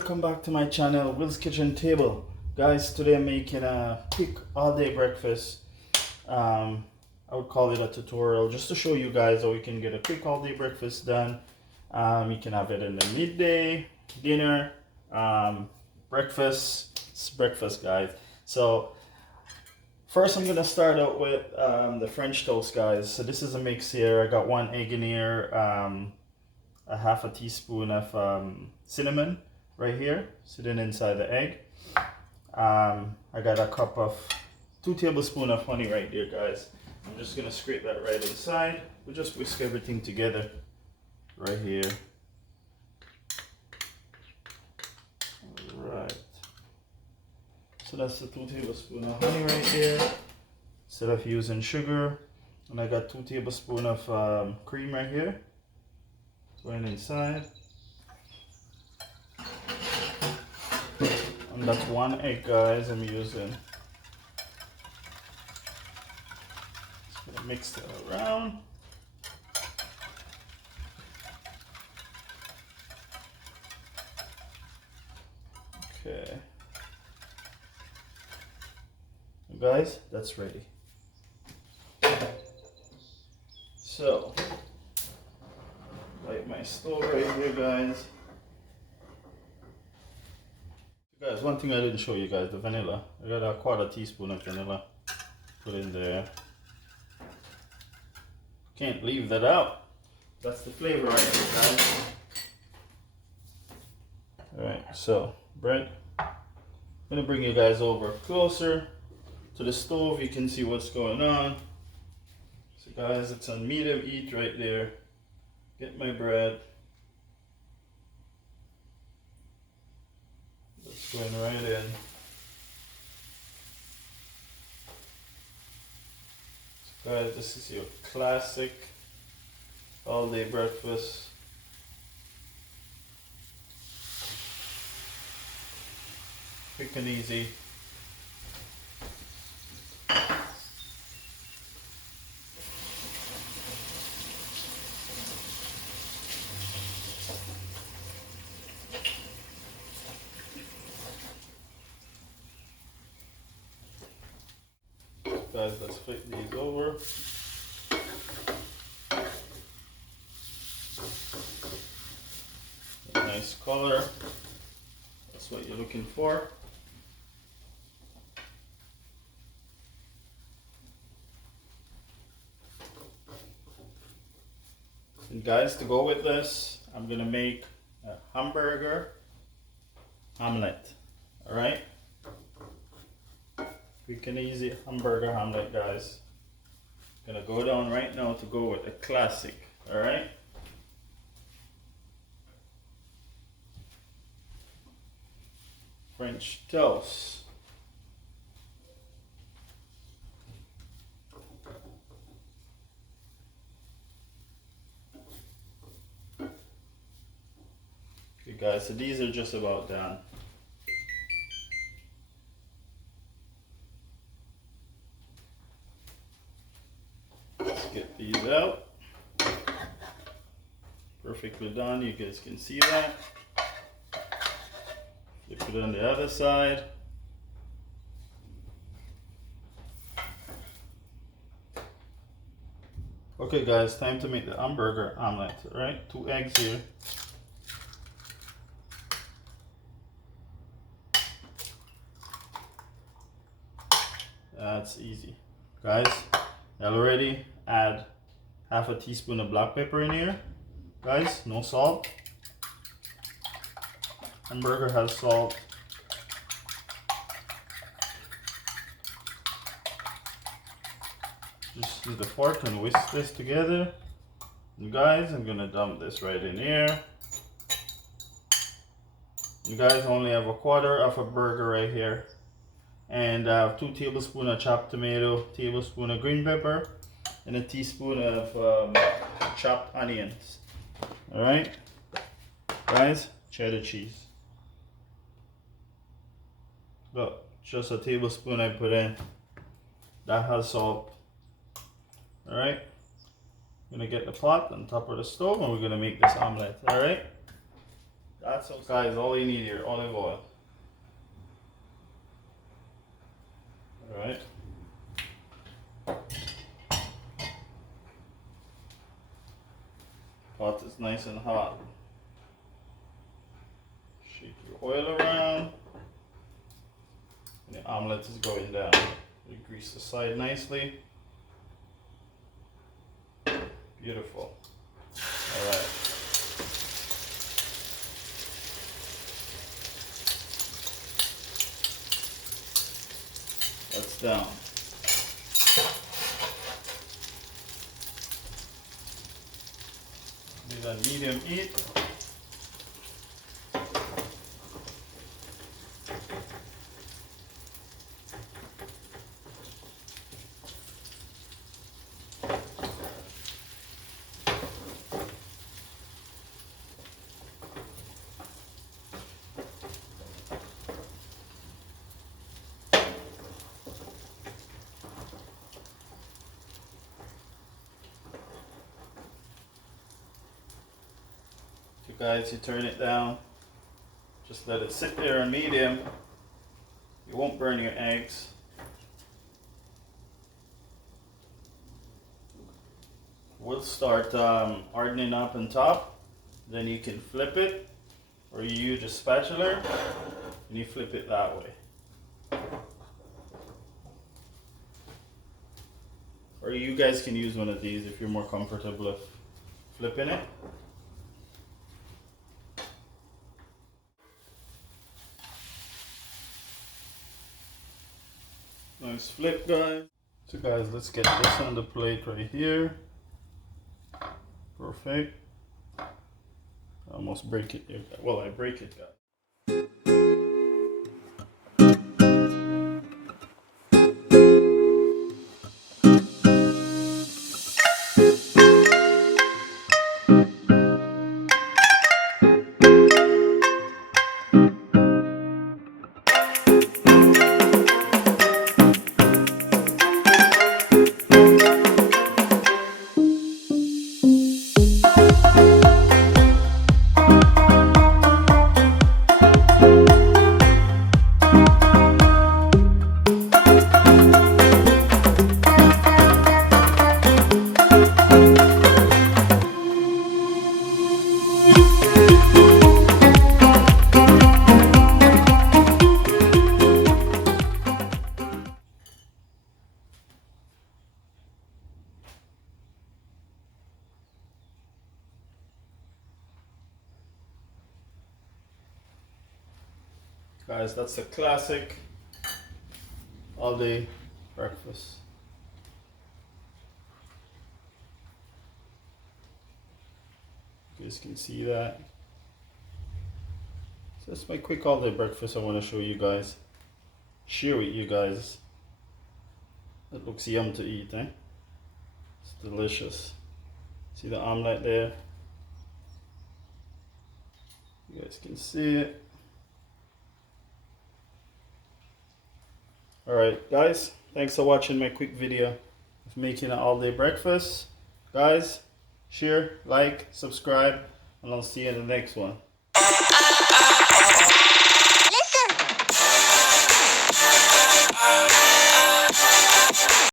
welcome back to my channel, Will's Kitchen Table. Guys, today I'm making a quick all-day breakfast. I would call it a tutorial just to show you guys how you can get a quick all-day breakfast done. You can have it in the midday, dinner, breakfast. It's breakfast, guys. So first I'm gonna start out with the French toast, guys. So this is a mix here. I got 1 egg in here, a half a teaspoon of cinnamon right here sitting inside the egg. I got a cup of 2 tablespoons of honey right there, guys. I'm just gonna scrape that right inside. We'll just whisk everything together right here. Alright, so that's the 2 tablespoons of honey right there instead of using sugar. And I got 2 tablespoons of cream right here going inside. And that's 1 egg, guys, I'm using. Just gonna mix that around. Okay. Guys, that's ready. So, light my stove right here, guys. Guys, one thing I didn't show you guys, the vanilla. I got a 1/4 teaspoon of vanilla. Put in there. Can't leave that out. That's the flavor right there, guys. Alright, so bread. I'm gonna bring you guys over closer to the stove. You can see what's going on. So guys, it's on medium heat right there. Get my bread. That's going right in. So guys, this is your classic all-day breakfast. Quick and easy. Guys, let's flip these over. A nice color. That's what you're looking for. And guys, to go with this, I'm gonna make a hamburger omelet. Alright? Quick and easy hamburger omelet, guys. Gonna go down right now to go with a classic. Alright? French toast. Okay guys, so these are just about done. Let's get these out. Perfectly done, you guys can see that. Flip it on the other side. Okay guys, time to make the hamburger omelet, alright? 2 eggs here. That's easy. Guys, I already add half a teaspoon of black pepper in here. Guys, no salt. Hamburger has salt. Just use the fork and whisk this together. And guys, I'm gonna dump this right in here. You guys only have 1/4 of a burger right here. And I have 2 tablespoons of chopped tomato, tablespoon of green pepper, and a teaspoon of chopped onions. Alright? Guys, cheddar cheese. Look, just a tablespoon I put in. That has salt. Alright? I'm gonna get the pot on top of the stove and we're gonna make this omelet. Alright? That's okay. Guys, all you need here, olive oil. Alright. Pot is nice and hot. Shake your oil around. And the omelette is going down. You grease the side nicely. Beautiful. Alright. That's down. Do that medium heat. Guys, you turn it down, just let it sit there on medium. You won't burn your eggs. We'll start hardening up on top, then you can flip it, or you use a spatula and you flip it that way, or you guys can use one of these if you're more comfortable with flipping it. Nice flip, guys. So guys, let's get this on the plate right here. Perfect. I almost break it here. Well, I break it, guys. Guys, that's a classic all-day breakfast. You guys can see that. So that's my quick all-day breakfast I want to show you guys. Share with you guys. It looks yum to eat, eh? It's delicious. See the omelette there? You guys can see it. Alright guys, thanks for watching my quick video of making an all-day breakfast. Guys, share, like, subscribe, and I'll see you in the next one.